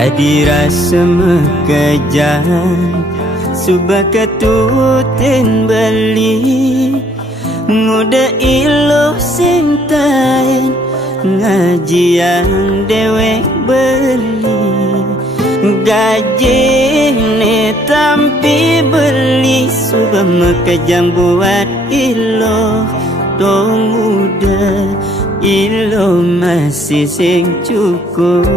Tadi rasa mekejan subah ketutin beli nguda iluh sintain ngajian dewek beli gaji ni tampi beli subah mekejan buat iluh dong muda iluh masih sing cukup.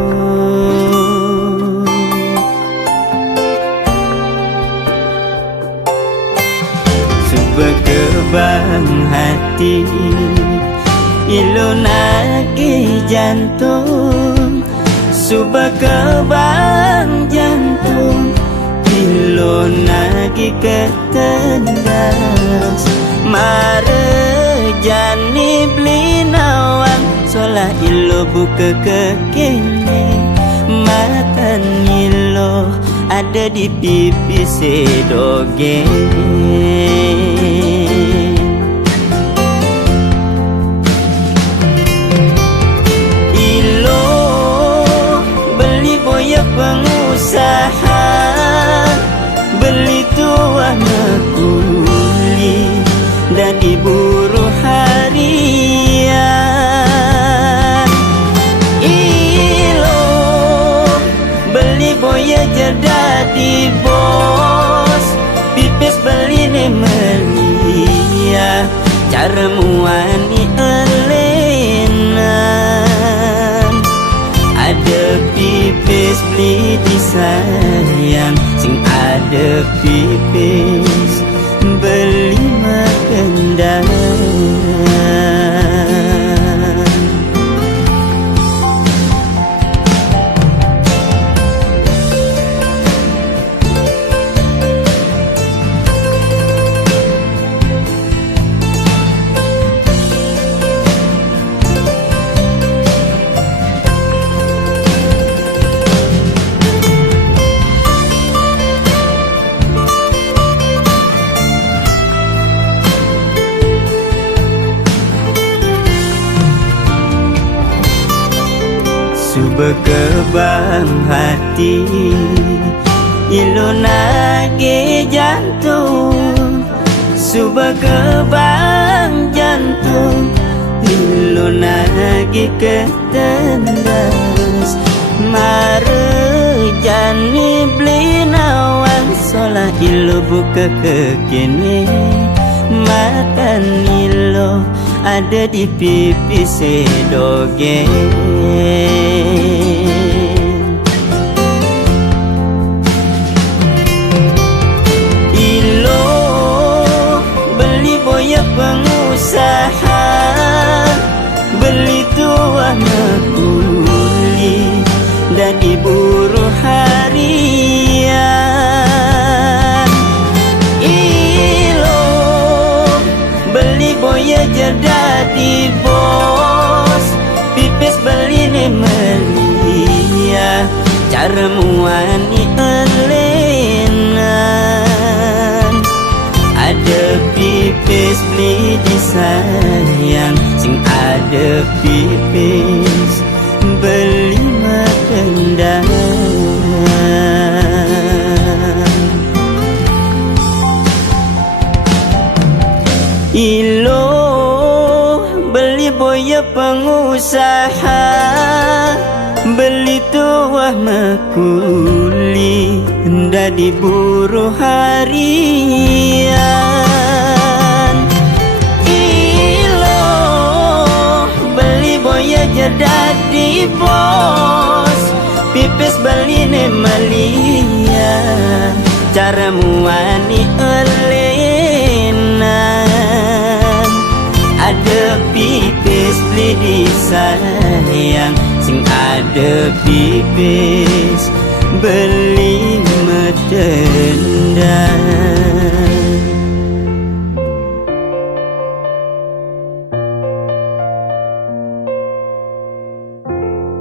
Berkebang hati ilo nagi jantung subah kebang jantung ilo nagi ketendas mare jani beli nawang solah ilo buka kekini matan ilo ada di pipi sedoge. Ilo beli boya pengusaha beli tua mekuli dari buruh harian. Ilo beli boya jadi bos pipis beli ni melia cara muani elenan ada pipis beli disayang sing ada pipis beli makendang. Subah kebang hati ilo nagi jantung subah kebang jantung ilo nagi ketendas mare jani beli nawang solah ilo buka kekini matan ilo ada di pipi sedoge. Ilo beli boya pengusaha beli tua mekuli dari buruh harian. Ilo beli boya jadi bos pipis beli ni melia cara muani elenan ada pipis beli disayang sing ada pipis beli makendang. Ilo beli boya pengusaha beli tua mekuli dari buruh harian. Ilo beli boya jadi bos pipis beli ni melia cara muani elenan ada pipis beli disayang sing ada pipis beli medendang.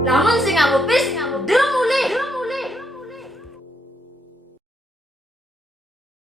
Lamun sing ngapupis